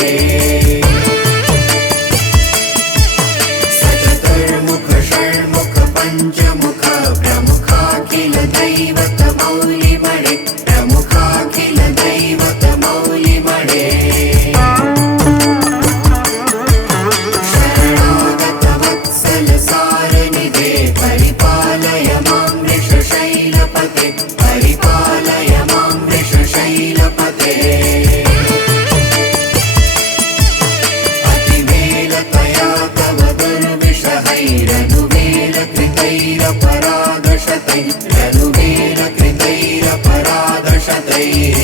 शैलपते सचतुर्मुख षण्मुख पञ्चमुख प्रमुखाखिल दैवत मौलिमणे प्रमुखाखिल दैवत मौलिमणे शरणागत वत्सल सारनिधे परिपालय मां वृषशैलपते परिपालय मां वृषशैलपते अतिवेलतया तव दुर्विषहैरनुवेलकृतैरपराधशतैरनुवेलकृतैरपराधशतैः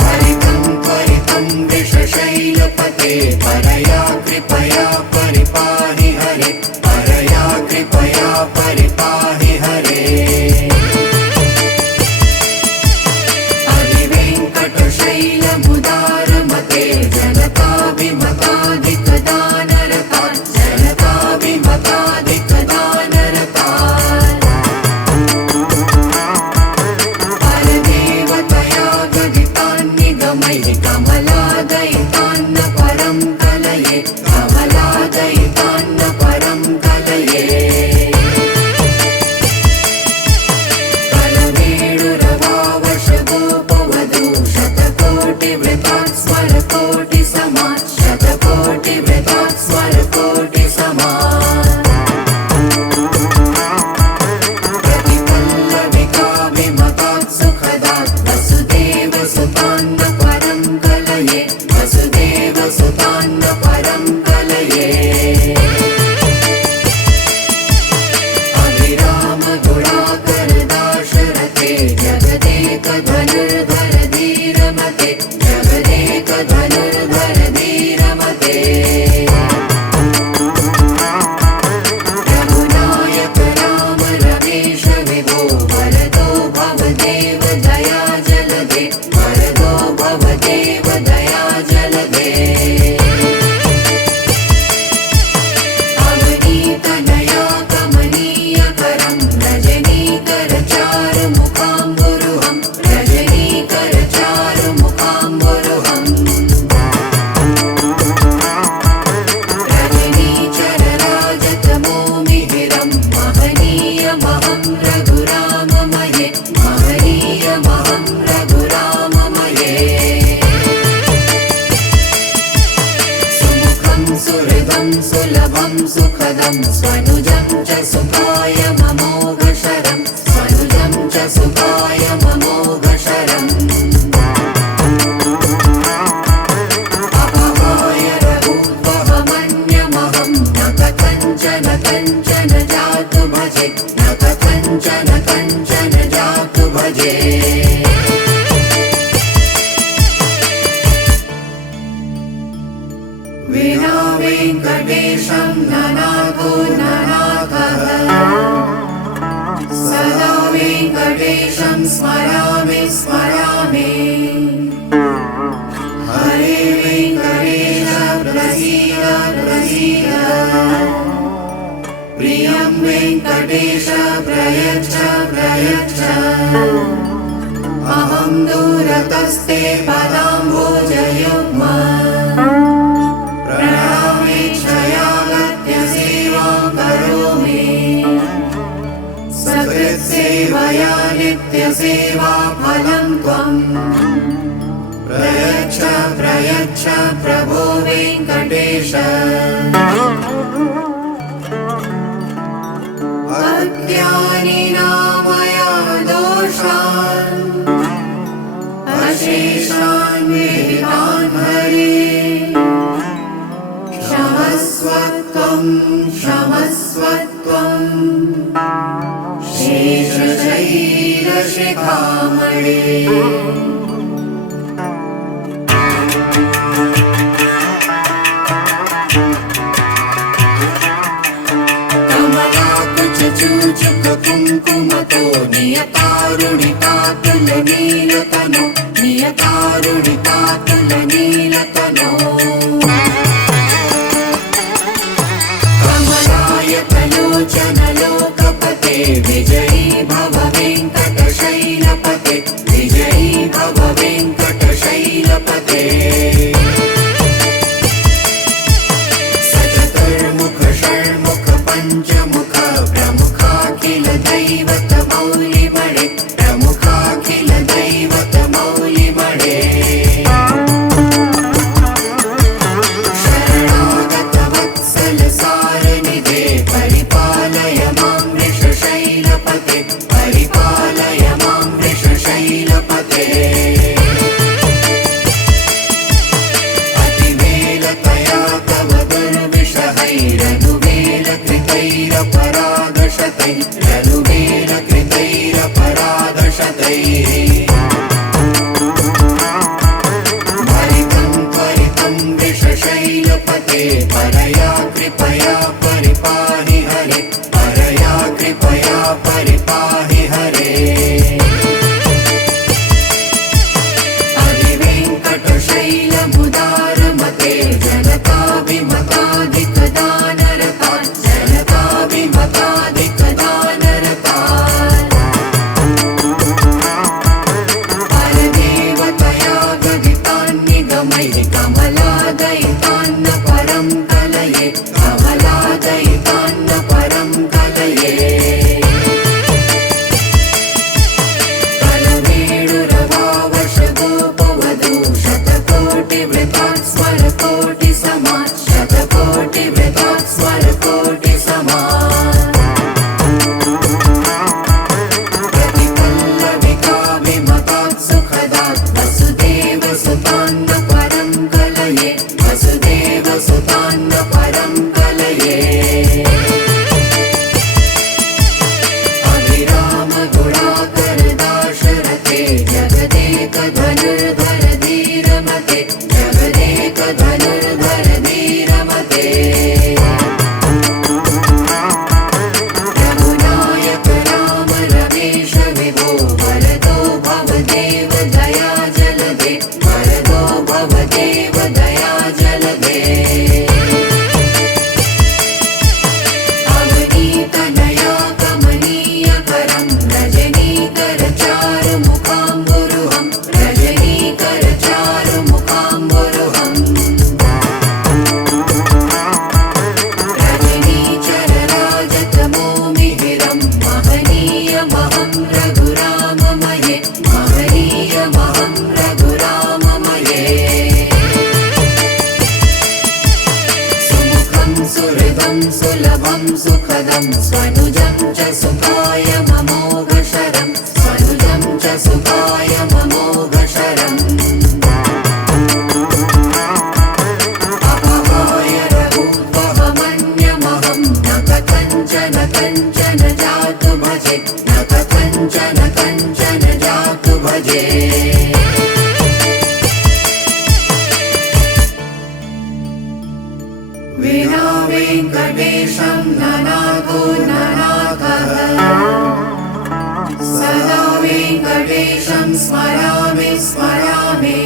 भरितं त्वरितं वृषशैलपते परया कृपया परिपाहि हरे परया कृपया परिपाहि हरे अधिवेङ्कटशैलमुदारमते जनताभिमताधिकदानरतान् जनताभिमताधिकदानरतान् परदेवतया गदितान् निगमैः कमलादयितान्न परं कलये कमलादयितान्न परं कलये कलवेणुरवावशगोपवधू शतकोटिवृतात् स्मरकोटिसमान् शतकोटिवृतात् स्मरकोटिसमान् प्रतिपल्लविकाभिमतात् सुखदात् वसुदेवसुतान्न परं कलये वसुदेवसुतान्न परं कलये अभिराम गुणाकर दाशरथे जगदेक धनुर्धर धीरमते जगदेक धनुर्धर धीरमते रघुनायक राम रमेश विभो वरदो भवदेव दया जलदे वरदो भवदेव दया जलदे अवनीतनया कमनीयकरं रजनीकरचारुमुखाम्बुरुहं रजनीकरचारुमुखाम्बुरुहं रजनीचरराजतमोमिहिरं महनीयमहं रघुराममये महनीयमहं रघुराममये सुमुखं सुहृदं सुलभं सुखदं स्वनुजं च सुखाय ममोघशरं स्वनुजं च सुखाय ममोघशरम् अपहाय रघुत्वमन्यमहं न कथञ्चन कञ्चन जातु भजे न कथञ्चन कञ्चन जातु भजे विना वेङ्कटेशं ननाथो ननाथः सदा वेङ्कटेशं स्मरामि स्मरामि हरे वेङ्कटेश प्रसीद प्रसीद प्रियं वेङ्कटेश प्रयच्छ प्रयच्छ अहं दूरतस्ते पदाम्भोजयुग्मम् प्रणामेक्षयागत्य सेवां करोमि सकृत्सेवया नित्यसेवाफलं त्वं प्रयच्छ प्रयच्छ प्रभो वेङ्कटेश अज्ञानिनामया दोषान् अशेषान् विहितान् हरे क्षमस्वत्वं क्षमस्वत्वं शेषशैलशिखामणे कमलाकुचूचुक कुङ्कुमतो नियतारुणितातुलनीलतनो नियतारुणितातुलनीलतनो कमलायतलोचन लोकपते विजयी भव वेङ्कटशैलपते विजयी भव वेङ्कटशैलपते धनुर्धर धीरमते जगदेक धनुर्धर धीरमते रघुनायक राम रमेश विभो वरदो भवदेव दया जलदे वरदो भवदेव दया जलदे अवनीतनया कमनीयकरं रजनीकर चारुमुखाम्बुरुहं रजनीकर चारुमुखाम्बुरुहं रजनीचरराजतमोमिहिरं महनीयमहं रघुराममये महनीयमहं रघुराममये सुमुखं सुहृदं सुलभं सुखदं स्वनुजं च सुखाय ममोघशरं स्वनुजं च सुखाय ममोघशरम् अपहाय रघुत्वमन्यमहं न कथञ्चन कञ्चन जातु भजे न कथञ्चन कञ्चन जातु भजे विना वेङ्कटेशं ननाथो ननाथः सदा वेङ्कटेशं स्मरामि स्मरामि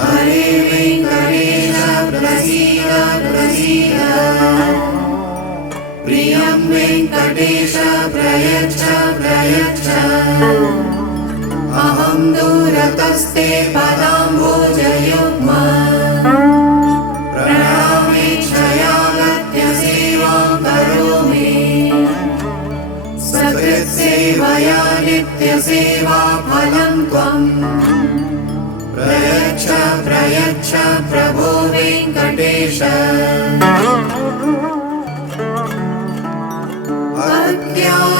हरे वेङ्कटेश प्रसीद प्रसीद प्रियं वेङ्कटेश प्रयच्छ प्रयच्छ अहं दूरतस्ते पदाम्भोजयुग्मम् प्रणामेच्छयागत्य सेवां करोमि सकृत्सेवया नित्यसेवाफलं त्वं प्रयच्छ प्रयच्छ प्रभो वेङ्कटेश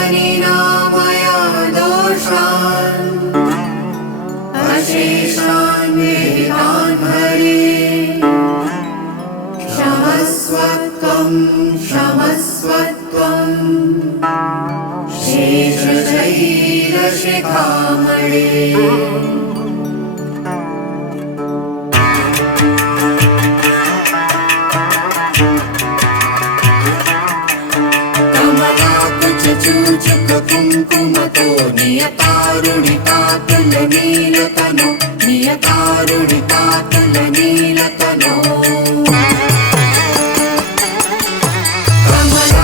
अज्ञानिनामया दोषान् अशेषान् विहितान् हरे क्षमस्वत्वं क्षमस्वत्वं शेषशैलशिखामणे कमलाकुचूचुक कुङ्कुमतो नियतारुणितातुलनीलतनो नियतारुणितातुलनीलतनो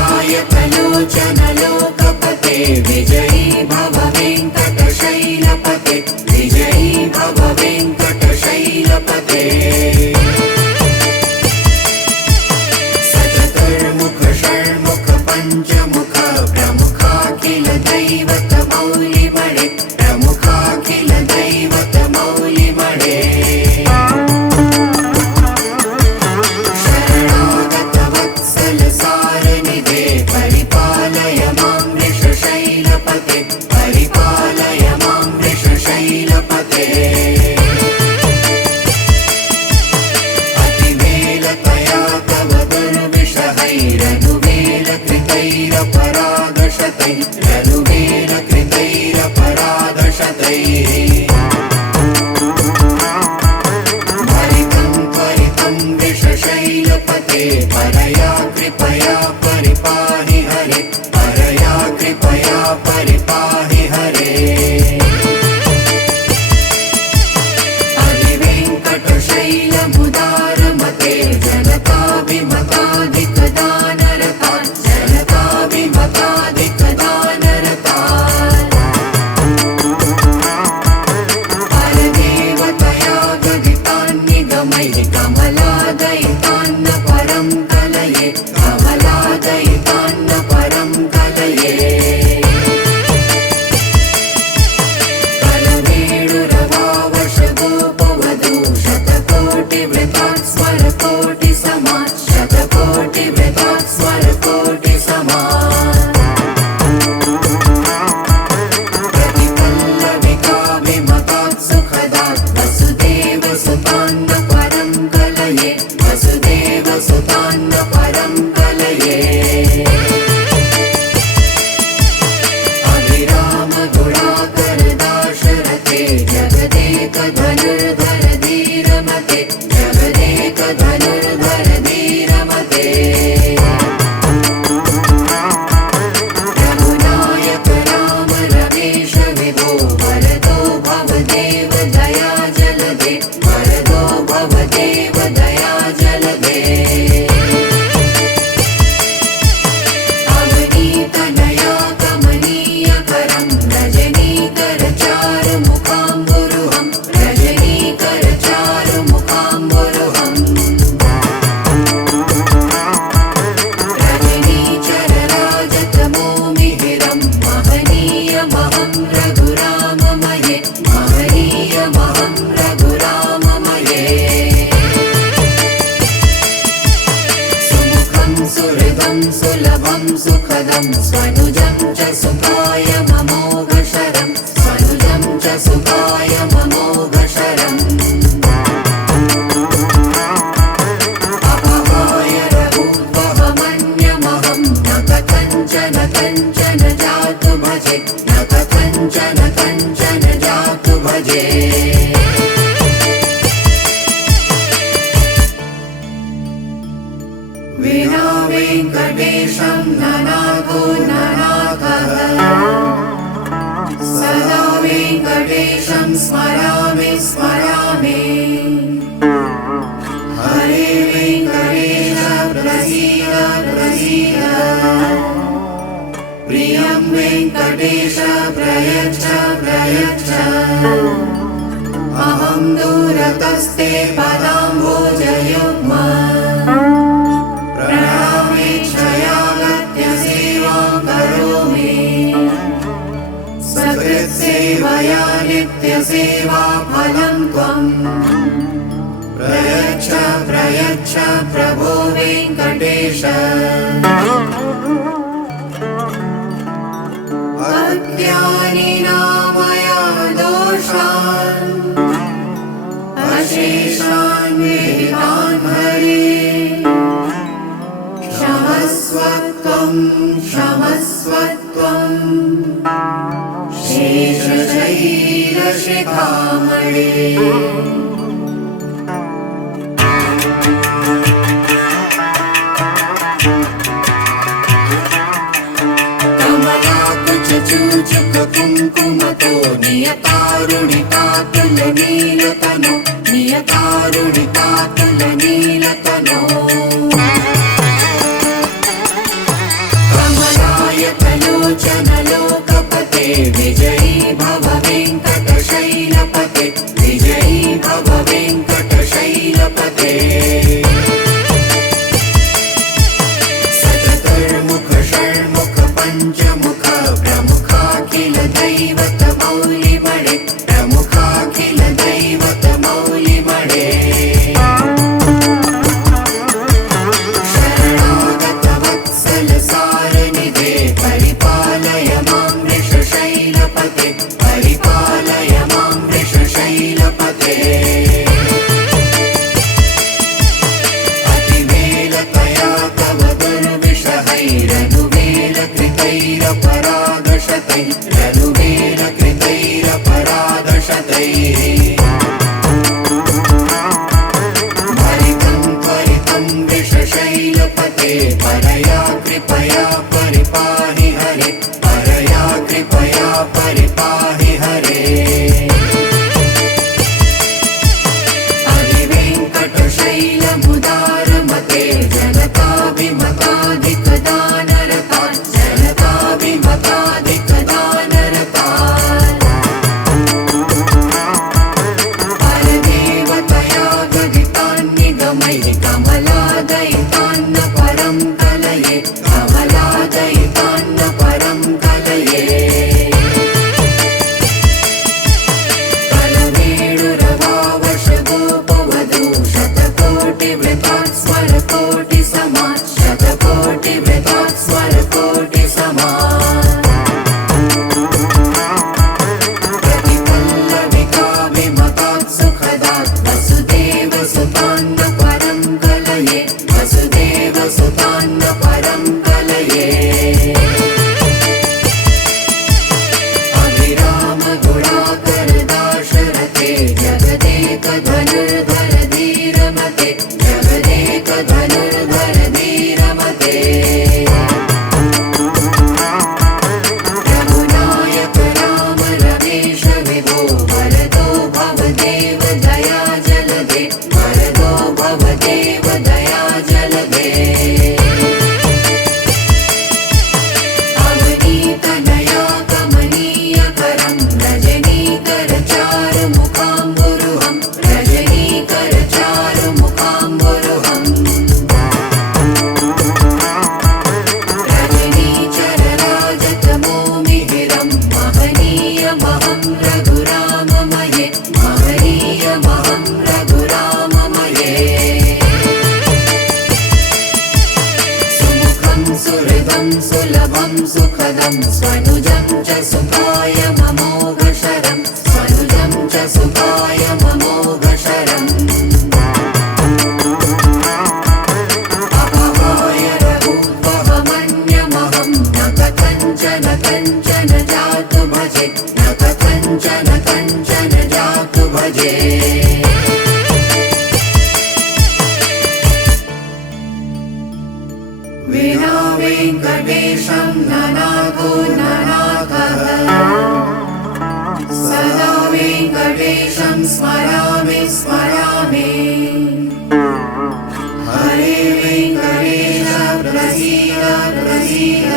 कमलायतलोचन लोकपते विजयी भव वेङ्कटशैलपते विजयी भव वेङ्कटशैलपते सचतुर्मुख षण्मुख पञ्चमुख प्रमुखाखिल दैवत मौलिमणे प्रमुखाखिल दैवत मौलिमणे शरणागत वत्सल सारनिधे परिपालय मां वृषशैलपते परिपालय मां वृषशैलपते अतिवेलतया तव दुर्विषहैरनुवेलकृतैरपरागशतैः रनुवेलकृतैः जगदेक धनुर्धर धीरमते जगदेक धनुर्धर धीरमते रघुनायक राम रमेश विभो वरदो भवदेव दया जलदे वरदो भवदेव दया जलदे अवनीतनया कमनीयकरं रजनीकर चारुमुखाम्बुरुहं रजनीकर चारुमुखाम्बुरुहं रजनीचरराजतमोमिहिरं महनीयमहं रघुराममये महनीयमहं रघुराममये सुमुखं सुहृदं सुलभं सुखदं स्वनुजं च सुखाय ममोघशरं स्वनुजं च सुखाय ममोघशरम् अपहाय रघुत्वहमन्यमहं न कथञ्चन कञ्चन जातु भजे न कथञ्चन कञ्चन जातु भजे विना वेङ्कटेशं ननाथो ननाथः सदा वेङ्कटेशं स्मरामि स्मरामि हरे वेङ्कटेश प्रसीद प्रसीद प्रियं वेङ्कटेश प्रयच्छ प्रयच्छ अहं दूरतस्ते पदाम्भोजयुग्म प्रणामेच्छयागत्य सेवां करोमि सकृत्सेवया नित्यसेवाफलं त्वं प्रयच्छ प्रयच्छ प्रभो वेङ्कटेश अज्ञानिनामया दोषान् अशेषान् विहितान् हरे क्षमस्वत्वं क्षमस्वत्वं शेषशैलशिखामणे कमलाकुचूचुक कुङ्कुमतो नियतारुणितातुलनीलतनो नियतारुणितातुलनीलतनो कमलायतलोचन लोकपते विजयी भव वेङ्कटशैलपते विजयी भव वेङ्कटशैलपते सचतुर्मुख षण्मुख पञ्चमुख प्रमुखाखिल दैवत मौलिमणे प्रमुखाखिल दैवत मौलिमणे शरणागत वत्सल सारनिधे परिपालय मां वृषशैलपते परिपालय मां वृषशैलपते अतिवेलतया तव दुर्विषहैरनुवेलकृतैरपराधशतैः रनुवेलकृतैरपराधशतैः भरितं त्वरितं वृषशैलपते परया कृपया परिपाहि हरे परया कृपया परिपाहि हरे अधिवेङ्कटशैलमुदारमते जनताभिमताधिकदानरता जनताभिमताधिकदानरता परदेवतया गदितान्निगमैः कमलादयितान्न परं कलये कमलादयितान्न भवदेव दया जलदे वरदो भवदेव दया जलदे अवनीतनया कमनीयकरं रजनीकरचारुमुखाम्बुरुहं रजनीकरचारुमुखाम्बुरुहम् रजनीचरराजतमोमिहिरं महनीयमहं रघुराममये महनीयमहं रघुराममये सुमुखं सुहृदं सुलभं सुखदं स्वनुजं च सुखाय ममोघशरं स्वनुजं च सुखाय ममोघशरम् अपहाय रघुत्वमन्यमहं न कथञ्चन कञ्चन जातु भजे न कथञ्चन कञ्चन जातु भजे विना वेङ्कटेशं ननाथो ननाथः सदा वेङ्कटेशं स्मरामि स्मरामि हरे वेङ्कटेश प्रसीद प्रसीद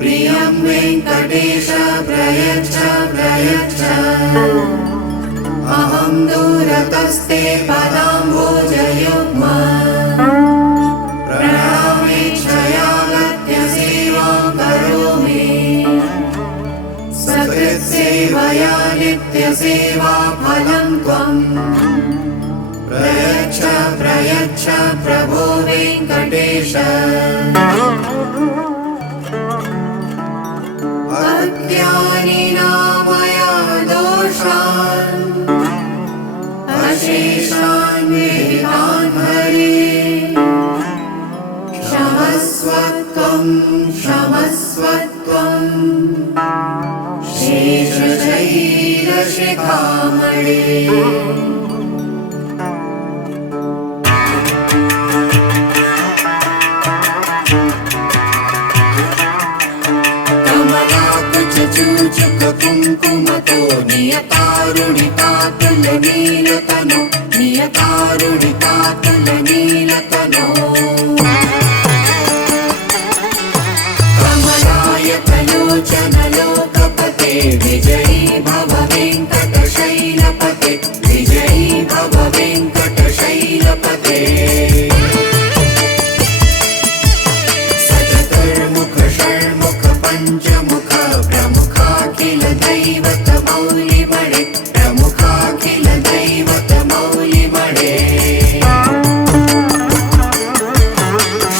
प्रियं वेङ्कटेश प्रयच्छ प्रयच्छ अहं दूरतस्ते पदाम्भोजयुग्मम् प्रणामेक्षयागत्य सेवां करोमि सकृत्सेवया नित्यसेवाफलं त्वम् प्रयच्छ प्रयच्छ प्रभो वेङ्कटेश अज्ञानिना मया दोषान् अशेषान् विहितान् हरे क्षमस्वत्वं क्षमस्वत्वं शेषशैलशिखामणे कमलाकुचूचुक कुङ्कुमतो नियतारुणितातुलनीलतनो नियतारुणितातुलनीलतनो कमलायतलोचन लोकपते विजयी भव वेङ्कटशैलपते विजयी भव वेङ्कटशैलपते सचतुर्मुख षण्मुख पञ्चमुख प्रमुखाखिल दैवत मौलिमणे प्रमुखाखिल दैवत मौलिमणे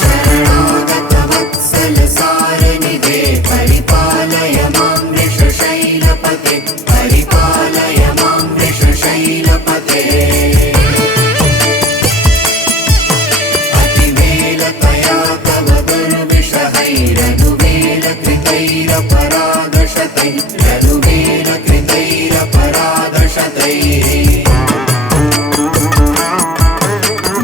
शरणागत वत्सल सारनिधे परिपालय मां वृषशैलपते परिपालय मां वृषशैलपते अतिवेलतया तव दुर्विषहैरनुवेलकृतैरपराधशतैः रनुवेलकृतैरपराधशतैः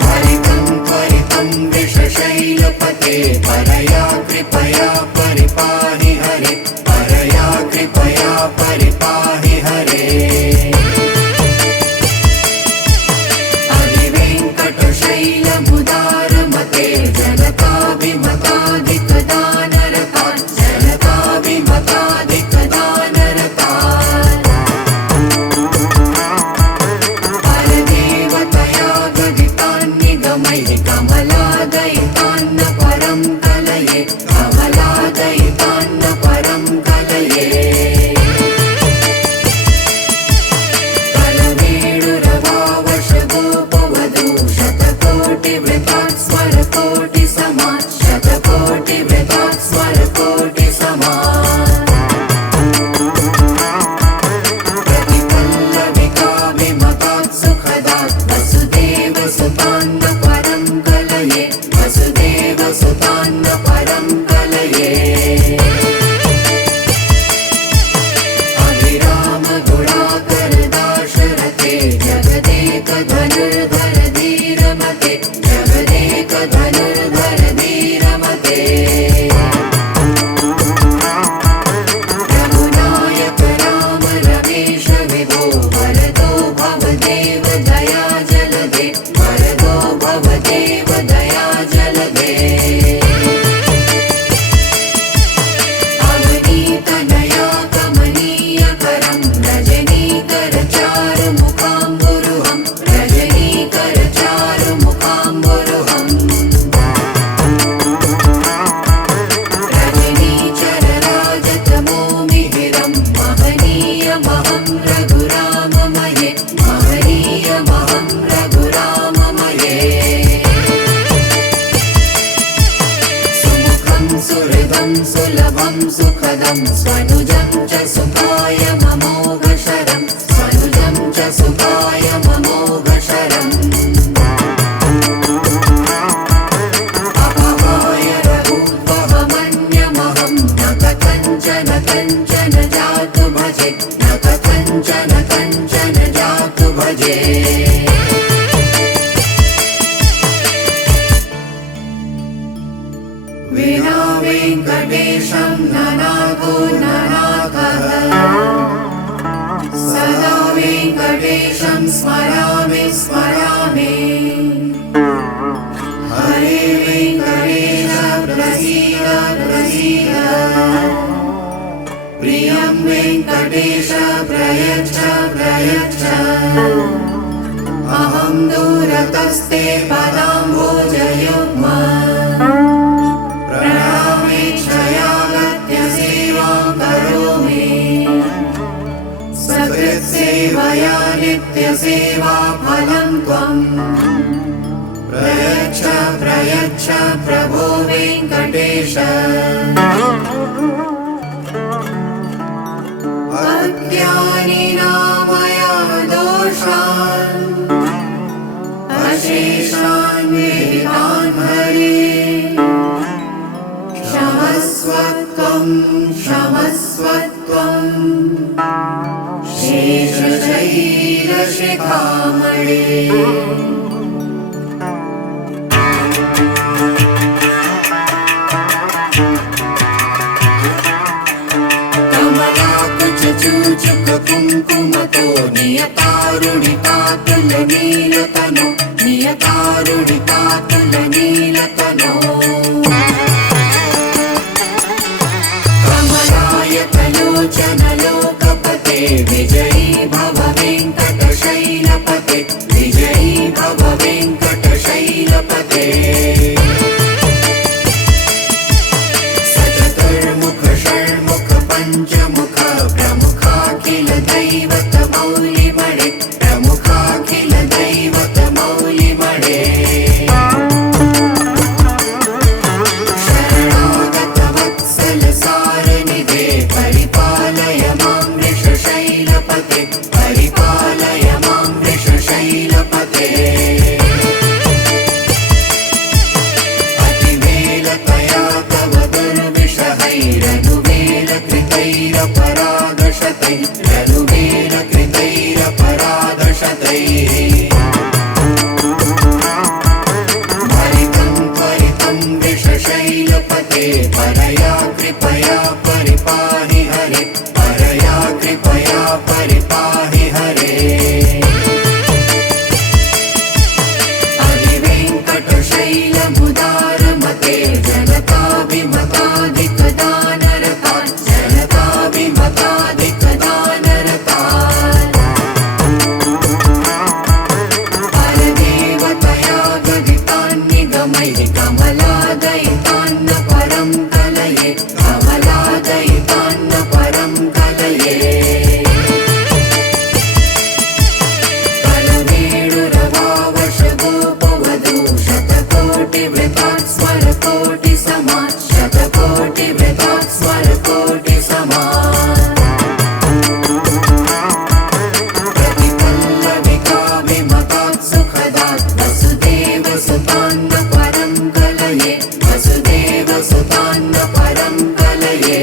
भरितं त्वरितं वृषशैलपते परया कृपया परिपाहि हरे परया कृपया परिपाहि हरे हरिवेङ्कटशैलमुदारमते जनताभिमताधिकदानरतान् जनताभिमताधिकदानरतान् परदेवतया गदितान् निगमैः कमलादयितान्न परं कलये कमलादयितान्न परं कलये सुताय ममोघशरम् अपहाय रघुत्वमन्यमहं न कथञ्चन कञ्चन जातु भजे न कथञ्चन कञ्चन जातु भजे विना वेङ्कटेशं ननाथो ननाथः सदा वेङ्कटेशं स्मरामि स्मरामि हरे वेङ्कटेश प्रसीद प्रसीद प्रियं वेङ्कटेश प्रयच्छ प्रयच्छ अहं दूरतस्ते पदाम्भोजयुग्मम् प्रणामेक्षयागत्य सेवां करोमि सकृत्सेवया नित्यसेवा फलं त्वं प्रयच्छ प्रयच्छ प्रभो वेङ्कटेश अज्ञानिनामया दोषान् अशेषान् विहितान् हरे क्षमस्वत्वं क्षमस्वत्वं शेषशैलशिखामणे कमलाकुचूचुक कुङ्कुमतो नियतारुणितातुलनीलतनो नियतारुणितातुलनीलतनो कमलायतलोचन लोकपते विजयी भव वेङ्कटशैलपते विजयी भव वेङ्कटशैलपते सचतुर्मुख षण्मुख पञ्चमुख प्रमुखाखिल दैवत मौलिमणे प्रमुखाखिल दैवत मौलिमणे शरणागत वत्सल सारनिधे परिपालय मां वृषशैलपते परिपालय मां वृषशैलपते अतिवेलतया तव दुर्विषहैरनुवेलकृतैरपराधशतैरनुवेलकृतैरपराधशतैः भरितं त्वरितं वृषशैलपते परया कृपया परिपाहि हरे परया कृपया परिपाहि हरे अधिवेङ्कटशैलमुदारमते जनताभिमताधिकदानरतान् जनताभिमताधिकदानरतान् परदेवतया गदितान्निगमैः कमलादयितान्न परं कलये कमलादयितान्न परं कलये कलवेणुरवावशगोपवधू शतकोटिवृतात् स्मरकोटिसमान् शतकोटिवृतात् स्मरकोटिसमान् प्रतिपल्लविकाभिमतात् सुखदात् वसुदेवसुतान्न परं कलये वसुदेवसुतान्न परं कलये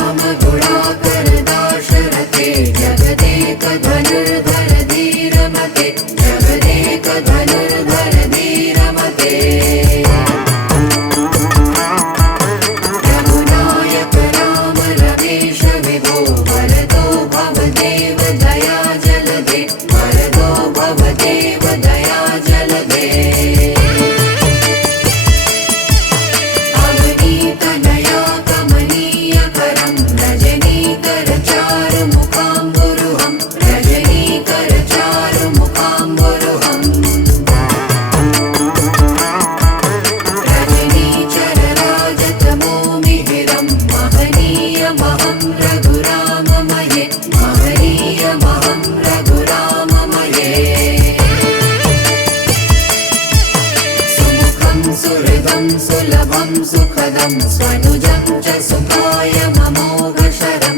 अभिरामगुणाकर दाशरथे जगदेकधनुर्धर धीरमते जगदेकधनुर्धर धीरमते रघुनायक राम रमेश विभो वरदो भवदेव दया जलदे वरदो भवदेव दया जलदे अवनीतनया कमनीयकरं रजनीकरचारुमुखाम्बुरुहं रजनीकरचारुमुखाम्बुरुहम् रजनीचरराजतमोमिहिरं महनीयमहं रघुराममये महनीयमहं रघुराममये सुमुखं सुहृदं सुलभं सुखदं स्वनुजं च सुखाय ममोघशरं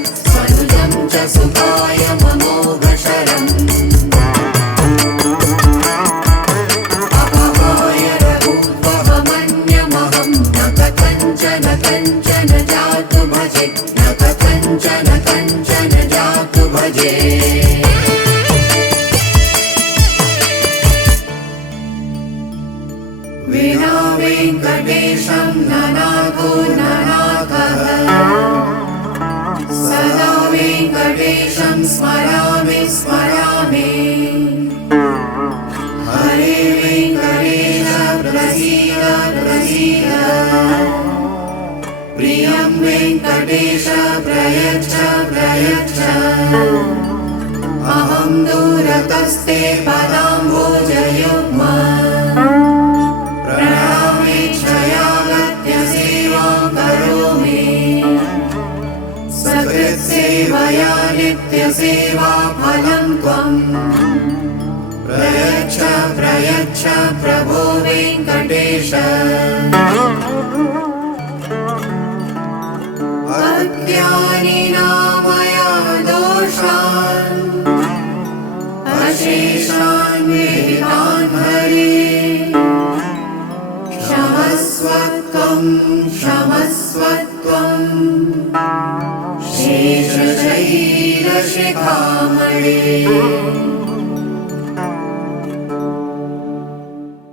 वेङ्कटेशं स्मरामि स्मरामि हरे वेङ्कटेश प्रसीद प्रसीद प्रियं वेङ्कटेश प्रयच्छ प्रयच्छ अहं दूरतस्ते पदाम्भोजयुग्मम् प्रणामेक्षयागत्य सेवां करोमि सकृत्सेवया नित्यसेवाफलं त्वं प्रयच्छ प्रयच्छ प्रभो वेङ्कटेश अज्ञानिनामया दोषान् अशेषान् विहितान् हरे क्षमस्वत्वं क्षमस्वत्वं शेषशैलशिखामणे